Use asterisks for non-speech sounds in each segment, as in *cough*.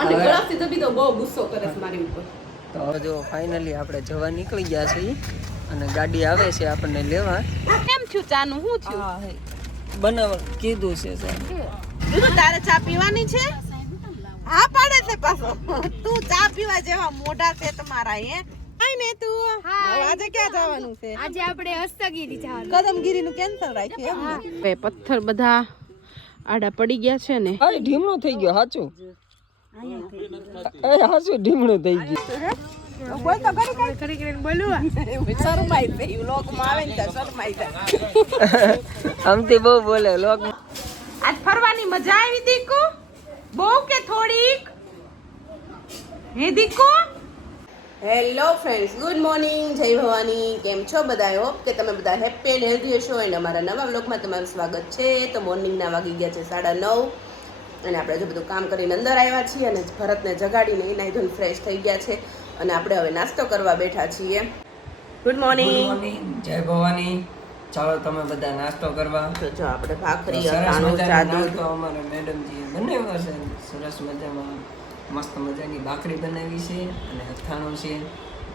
અને હવે- ગળાથી દબી તો બહુ ગુસ્સો કરે છે મારી ઉપર. તો હવે જો ફાઇનલી આપણે જવા નીકળી ગયા છીએ અને ગાડી આવે છે આપણને લેવા. કેમ છું ચાનું? હું છું બનાવ કીધું છે સાહેબ. તું તારે ચા પીવાની છે? હા પાડે છે પાછો. તું ચા પીવા જેવા મોઢા છે તમારા હે. ને તું આજે ક્યાં જવાનું છે? આજે આપણે હસ્તગીરી જવાનું. કદમગીરી નું કેન્સલ રાખ્યું એમ. પથ્થર બધા આડા પડી ગયા છે ને. અરે ઢીમણું થઈ ગયો સાચું. એ હાસુ ઢીમણું થઈ ગયું? બોલ તો ખરી કઈ. કરીને બોલું શરમાઈ ગઈ લોકમાં આવે ને ત્યાં શરમાઈ જાય આમથી બહુ બોલે લોક આજ ફરવાની મજા આવી દીકુ? બહુ કે થોડીક? હે દીકુ? હેલો ફ્રેન્ડ્સ ગુડ મોર્નિંગ જય ભવાની. કેમ છો બધા? હોપ કે તમે બધા હેપી એન્ડ હેલ્ધી હશો. અને અમારા નવા બ્લોગમાં તમારું સ્વાગત છે. તો મોર્નિંગના વાગી ગયા છે સાડા નવ. અને આપણે જો બધું કામ કરીને અંદર આવ્યા છીએ અને ભરતને જગાડીને નાહી ધોઈને ફ્રેશ થઈ ગયા છે અને આપણે હવે નાસ્તો કરવા બેઠા છીએ. ગુડ મોર્નિંગ મોર્નિંગ જય ભવાની. ચાલો તમે બધા નાસ્તો કરવા. તો જો આપણે ભાખરી અથાણું મજાનો ચા અમારા મેડમજીએ બનાવ્યો છે. સરસ મજામાં મસ્ત મજાની ભાખરી બનાવી છે અને અથાણું છે.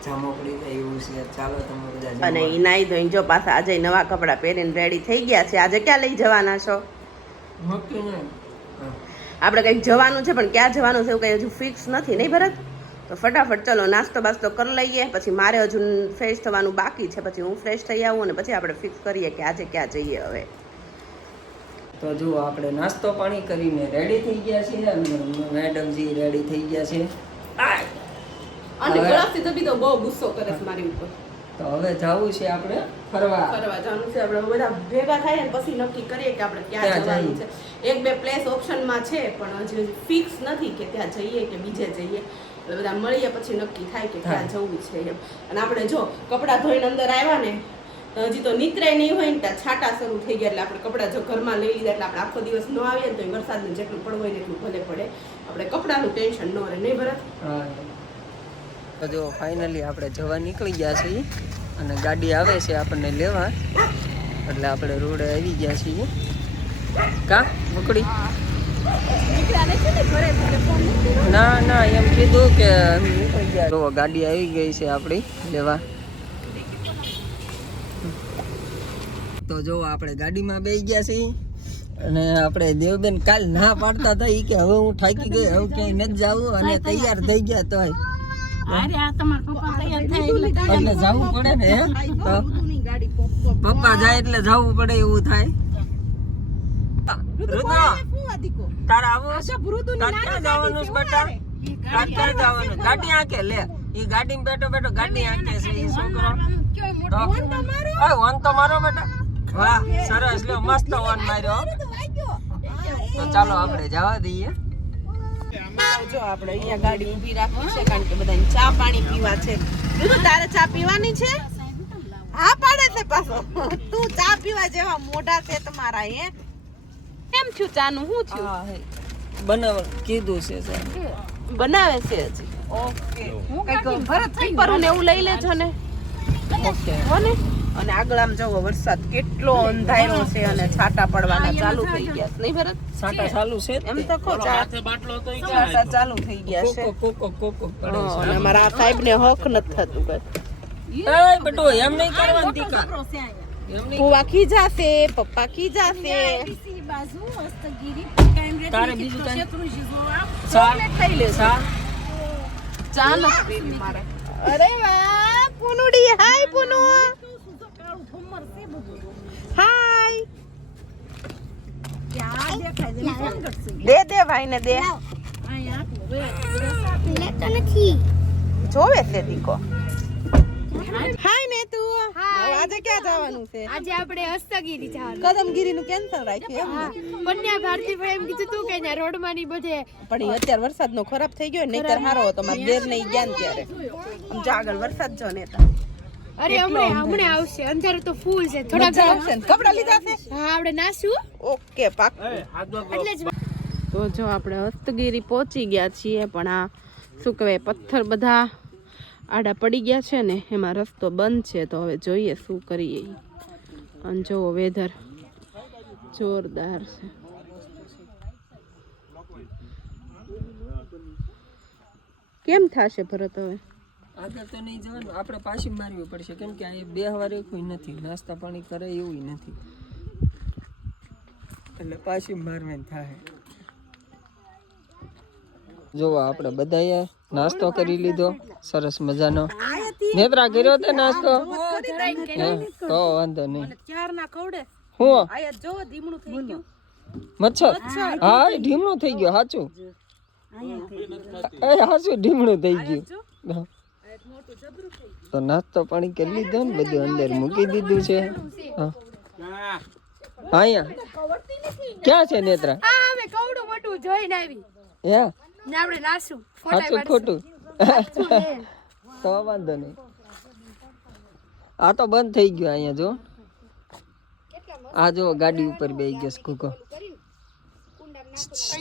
જામોકડી થાય એવું છે. ચાલો તમે બધા અને એ નાઈ ધોઈને જો પાછા આજે નવા કપડાં પહેરીને રેડી થઈ ગયા છે. આજે ક્યાં લઈ જવાના છો? નક્કી? આપણે કંઈક જવાનું છે પણ ક્યાં જવાનું છે એવું કંઈ હજુ ફિક્સ નથી. નહીં ભરત? તો ફટાફટ ચલો નાસ્તો બાસ્તો કરી લઈએ પછી મારે હજુ ફ્રેશ થવાનું બાકી છે પછી હું ફ્રેશ થઈ આવું અને પછી આપણે ફિક્સ કરીએ કે આજે ક્યાં જઈએ હવે. તો જુઓ આપણે નાસ્તો પાણી કરીને રેડી થઈ ગયા છીએ અને મેડમજી રેડી થઈ ગયા છે. અને ગળાથી તો બહુ ગુસ્સો કરે છે મારી ઉપર. તો હવે જવું છે આપણે ફરવા. ફરવા જવાનું છે. આપણે બધા ભેગા થાય ને પછી નક્કી કરીએ કે આપણે ક્યાં જવાનું છે. એક બે પ્લેસ ઓપ્શનમાં છે પણ હજી ફિક્સ નથી કે ત્યાં જઈએ કે બીજે જઈએ. બધા મળીએ પછી નક્કી થાય કે ક્યાં જવું છે એમ. અને આપણે જો કપડાં ધોઈને અંદર આવ્યા ને હજી તો નીતરાય નહીં હોય ને ત્યાં છાંટા શરૂ થઈ ગયા એટલે આપણે કપડાં જો ઘરમાં લઈ લીધા એટલે આપણે આખો દિવસ ન આવીએ ને તો વરસાદનું જેટલું પડવું હોય ને એટલું ભલે પડે. આપણે કપડાનું ટેન્શન ન રહે નહીં ભરત? હા. તો જો ફાઇનલી આપણે જવા નીકળી ગયા છીએ અને ગાડી આવે છે આપણને લેવા. એટલે આપણે રોડે આવી ગયા છીએ. કા? મકડી? ના ના, એમ કીધું કે નીકળી ગયા. જો, ગાડી આવી ગઈ છે આપણી, લેવા. તો જો, આપણે ગાડીમાં બેસી ગયા છીએ. અને આપણે દેવબેન કાલ ના પાડતા હતા કે હવે હું થાકી ગઈ, હવે ક્યાંય નથી જાવું અને તૈયાર થઈ ગયા તોય. એટલે જવું પડે ને પપ્પા જાય એટલે જવું પડે એવું થાય. તારે આવું. ક્યાં જવાનું છે બેટા? ક્યાં જવાનું? ગાડી આંકે લે. ઈ ગાડીમાં બેઠો બેઠો ગાડી આંકે છે ઈ છોકરો. તો? તો મારો? બેટા. વાહ સરસ લ્યો મસ્ત વન માર્યો તો ચાલો આપણે જવા દઈએ. જો આપણે અહીંયા ગાડી ઊભી રાખી છે કારણ કે બધાને ચા પાણી પીવા છે. દીકુ તારે ચા પીવાની છે? હા પાડે છે પાછો. તું ચા પીવા જેવા મોઢા છે તમારા એ કેમ છું ચાનું? હું છું બનાવ કીધું છે સાહેબ. બનાવે છે હજી. ઓકે. કંઈક ભરત પેપર ને એવું લઈ લેજો ને. ઓકે. હો ને. અને આગળ આમ જવો વરસાદ કેટલો અંધાર્યો છે અને છાટા પડવાના ચાલુ થઈ ગયા છે નહીં ભરત? છાટા ચાલુ છે જ એમ તે. તો કહો છાટા ચાલુ. થઈ ગયા છે. કોકો કોકો કોકો પડે છે. અને મારા સાહેબ ને હક નથી થતું કઈ એ બટો એમ નહીં કરવાનું ટીકા એમ નહીં ફુવા ખીજાશે પપ્પા ખીજાશે. તારે બીજું કઈ? ચોકલેટ ચા ખાઈ લેજો. ચા ચા નથી પીવી મારે અરે વાહ પુનુડી. હાય પુનુ હાય દે દે ભાઈ ને દે. જોવે છે દીકો. હાય ને તું આજે ક્યાં જવાનું છે? આજે આપણે હસ્તગીરી જવાનું. કદમગીરી નું કેન્સલ રાખ્યું એમ? કન્યા ભારતી પણ એમ કીધું તું કે રોડમાં ની બધે પણ અત્યારે વરસાદ નો ખરાબ થઈ ગયો નહીં હારો હતો મારે દેર નહીં ગયા ત્યારે. આમ જો આગળ વરસાદ જો ને અરે હમણાં હમણાં આવશે. અંધારું તો ફૂલ છે. થોડા આવશે કપડા લીધા છે? હા આપણે નાશું ઓકે પાક એટલે જ તો જો આપણે હસ્તગીરી પહોંચી ગયા છીએ પણ આ શું કહેવાય પથ્થર બધા આડા પડી ગયા છે ને એમાં રસ્તો બંધ છે તો હવે જોઈએ શું કરીએ. અને જો વેધર જોરદાર છે. કેમ થશે ભરત હવે? આગળ તો નહીં જવાનું. આપણે પાછી મારવી પડશે. કેમ કે અહીંયા બે હવારે કોઈ નથી. નાસ્તા પાણી કરે એવું નથી. એટલે પાછી મારવે થાય. જોવો, આપણે બધાએ નાસ્તો કરી લીધો. સરસ મજાનો. નેત્રા કર્યો તે નાસ્તો? તો વાંધો નહીં. હું? મચ્છર? હા ઢીમણું થઈ ગયું સાચું એ સાચું ઢીમણું થઈ ગયું. તો નાસ્તો પાણી કરી લીધો ને બધું અંદર મૂકી દીધું છે. હા. અહીંયા. ક્યાં છે નેત્રા? આ અમે કવડું મોટું જોઈને આવી. ને આપણે નાસું. સાચું ખોટું? *laughs* તો વાંધો નહીં. આ તો બંધ થઈ ગયો અહીંયા જો. આ જો ગાડી ઉપર બેસી ગયો કુકો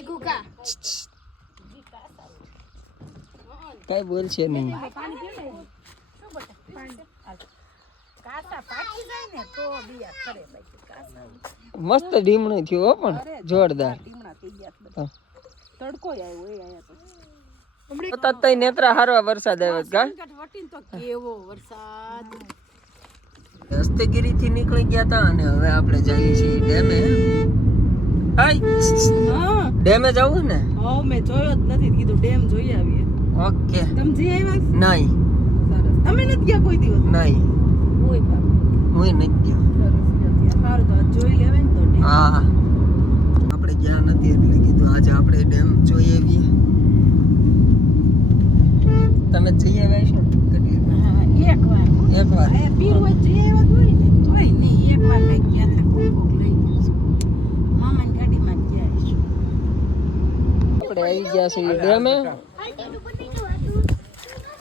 કૂકો કઈ બોલશે નહીં. મસ્ત ઢીમણું થયું હો પણ જોરદાર. હા. તડકો આવ્યો એ આયા તો. તો નેત્રા હારવા વરસાદ આવ્યો કા? કેવો વરસાદ. હસ્તગીરી થી નીકળી ગયા તા અને હવે આપણે જઈએ છીએ ડેમે. હાય. હા. ડેમે જવું ને? હા મેં જોયો જ નથી કીધું ડેમ જોઈ આવીએ. ઓકે. તમે જઈ આવ્યા નહીં. સરસ. તમે નથી ગયા કોઈ દિવસ? નહીં. ઓય બાપ. હું નથી ગયો. સરસ સારું તો આજ જોઈ લેવે ને તો હા. આપણે ગયા નથી એટલે કીધું આજે આપણે ડેમ જોઈ આવીએ. તમે જઈ આવ્યા છો? કેટલી એક વાર. એક વાર. પીર હોય જઈ આવ્યા તો હોય ને. તોય નહીં એક વાર લઈ ગયા હતા કોક લઈ. મામાની ગાડીમાં ગયા છે. આપણે આવી ગયા છીએ ડેમે.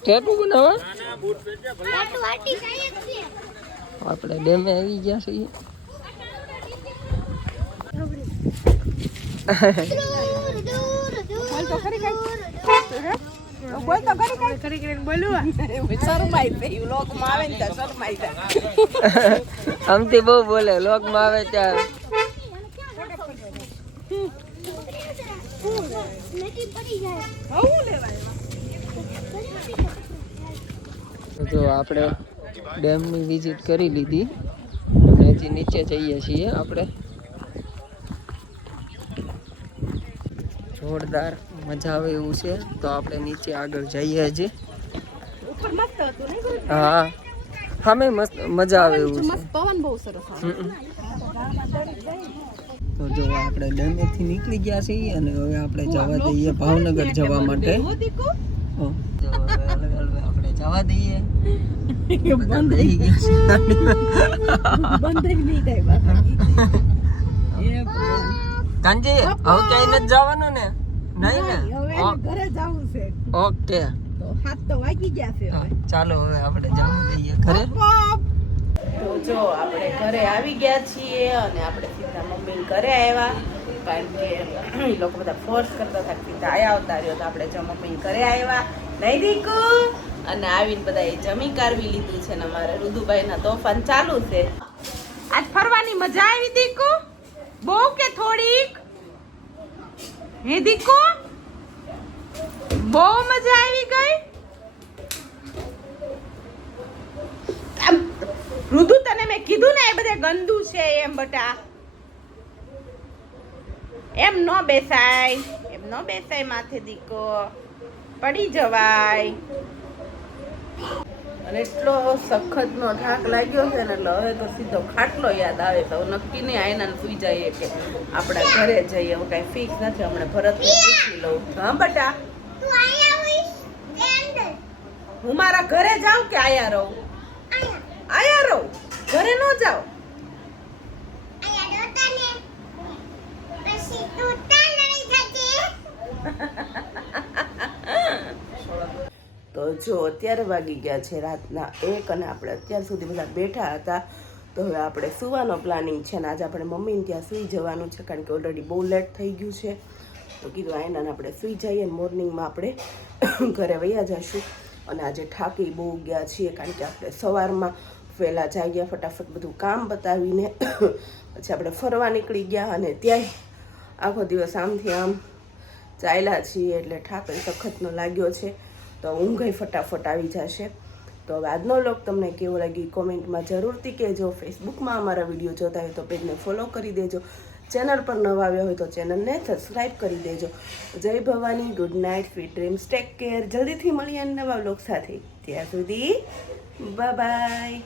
ટેટુ બનાવે આપણે ડેમે આવી ગયા છીએ. કરી કરીને બોલું લોકમાં આવે ને ત્યાં. જાય જો આપણે ડેમની વિઝિટ કરી લીધી. અને હજી નીચે જઈએ છીએ આપણે. જોરદાર મજા આવે એવું છે. તો આપણે નીચે આગળ જઈએ હજી. નહીં હા. સામે મસ્ત મજા આવે એવું છે. પવન બહુ સરસ તો જો આપણે ડેમેથી નીકળી ગયા છીએ અને હવે આપણે જવા જઈએ ભાવનગર જવા માટે. હો દીકુ હો. તો હવે હળવે હળવે આપણે જવા દઈએ. બધા બેસી ગયા. બંધ જ નહીં થાય કાંજી હવે ક્યાંય નથી જવાનું ને? નહીં ને? હવે ઘરે જવું છે. ઓકે. હાથ તો વાગી ગયા છે હવે. ચાલો હવે આપણે જવા દઈએ ઘરે. તો જો આપણે ઘરે આવી ગયા છીએ અને આપણે સીધા મમ્મી ઘરે આવ્યા. કારણ કે એ લોકો બધા ફોર્સ કરતા હતા કે આયા આવતા તો આપણે જો મમ્મી ઘરે આવ્યા નહીં દીકુ? અને આવીને બધા જમી કાઢવી લીધું છે ને અમારે રુદુભાઈના તોફાન ચાલુ છે. આજ ફરવાની મજા આવી દીકુ? બહુ કે થોડીક? હે દીકુ? બહુ મજા આવી ગઈ? રુદુ તને મેં કીધું ને, એ બધા ગંદુ છે એમ બટા. એમ ન બેસાય એમ ન બેસાય માથે દીકો. પડી જવાય. અને એટલો સખતનો થાક લાગ્યો છે ને એટલે હવે તો સીધો ખાટલો યાદ આવે તો નક્કી નહીં આયના સુઈ જઈએ કે આપણા ઘરે જઈએ. હું કાંઈ ફિક્સ નથી. હમણાં ભરત પૂછી લઉં. હા બટા? હું મારા ઘરે જાઉં કે આયા રહું? આયા રહું? ઘરે ન જાઉં? તો જો અત્યારે વાગી ગયા છે રાતના એક અને આપણે અત્યાર સુધી બધા બેઠા હતા, તો હવે આપણે સુવાનો પ્લાનિંગ છે ને આજે આપણે મમ્મીને ત્યાં સૂઈ જવાનું છે કારણ કે ઓલરેડી બહુ લેટ થઈ ગયું છે. તો કીધું આયનાને આપણે સૂઈ જઈએ અને મોર્નિંગમાં આપણે ઘરે વૈયા જઈશું અને આજે થાકી બહુ ગયા છીએ કારણ કે આપણે સવારમાં વહેલા જાગ્યા ફટાફટ બધું કામ બતાવીને પછી આપણે ફરવા નીકળી ગયા અને ત્યાંય આખો દિવસ આમથી આમ ચાલ્યા છીએ એટલે ઠાકર સખતનો લાગ્યો છે. તો ઊંઘઈ ફટાફટ આવી જશે. તો આજનો લોક તમને કેવો લાગી કોમેન્ટમાં જરૂરથી કહેજો. ફેસબુકમાં અમારા વીડિયો જોતા હોય તો પેજને ફોલો કરી દેજો. ચેનલ પર નવા આવ્યા હોય તો ચેનલને સબસ્ક્રાઈબ કરી દેજો. જય Bhavani, good night, sweet dreams, take care. જલ્દીથી મળીએ નવા લોક સાથે. ત્યાં સુધી બાય